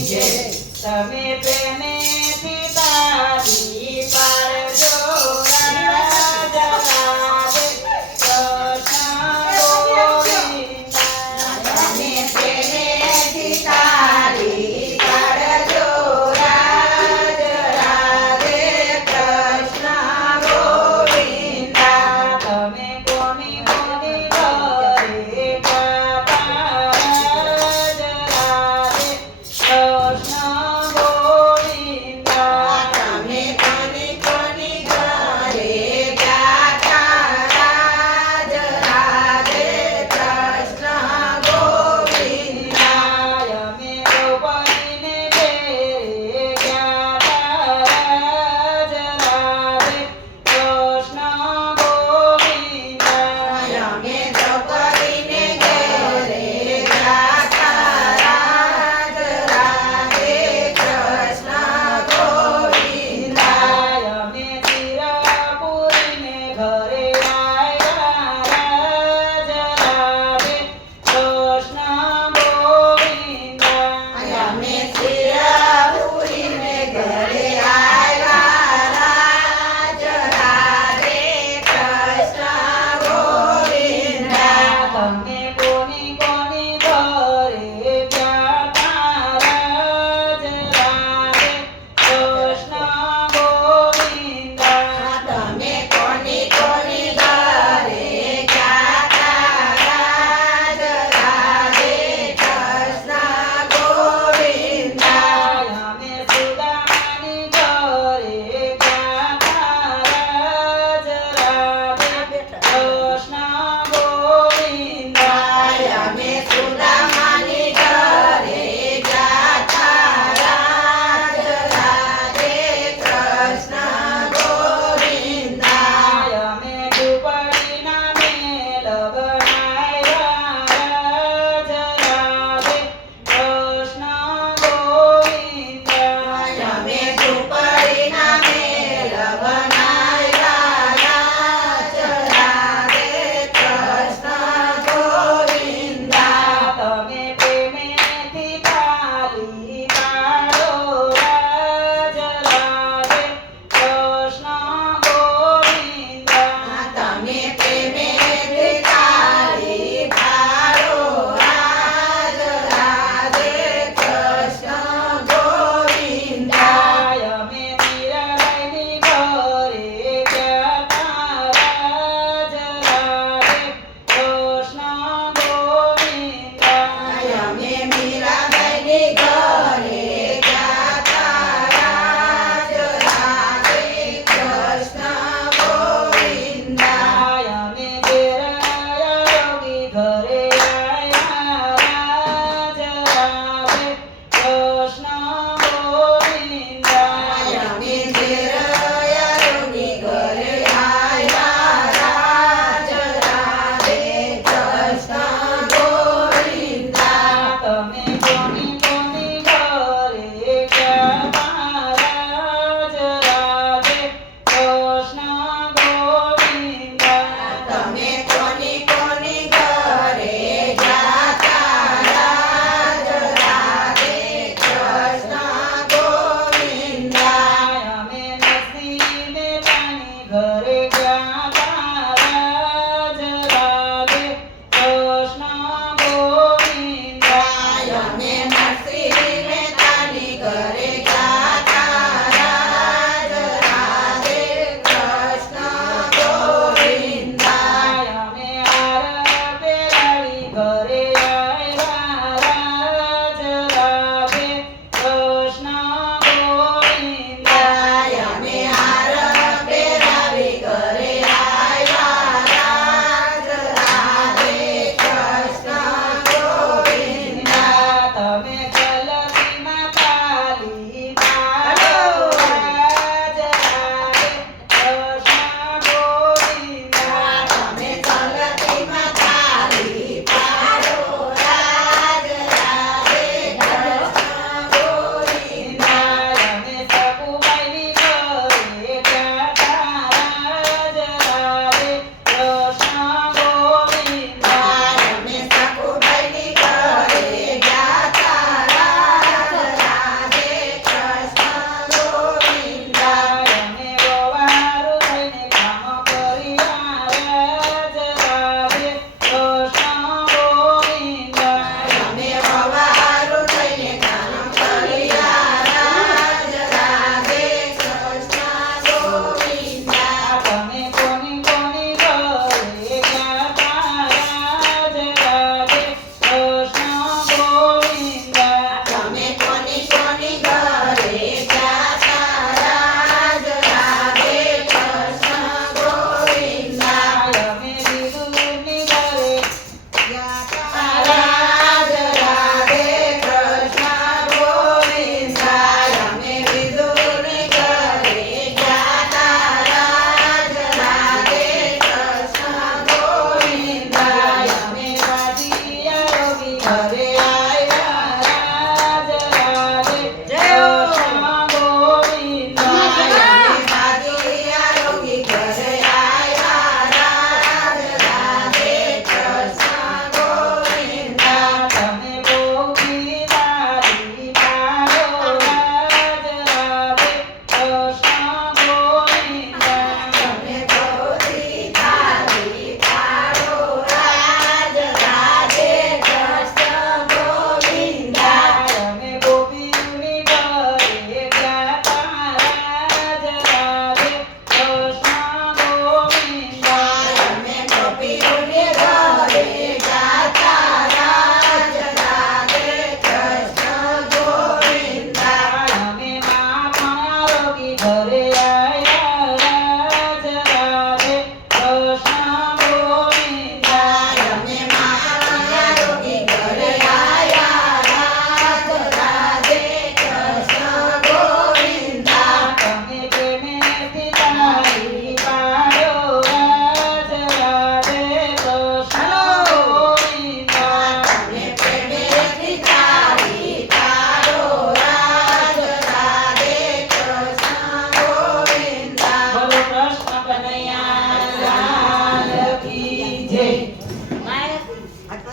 જય તમે પ્રેમેથી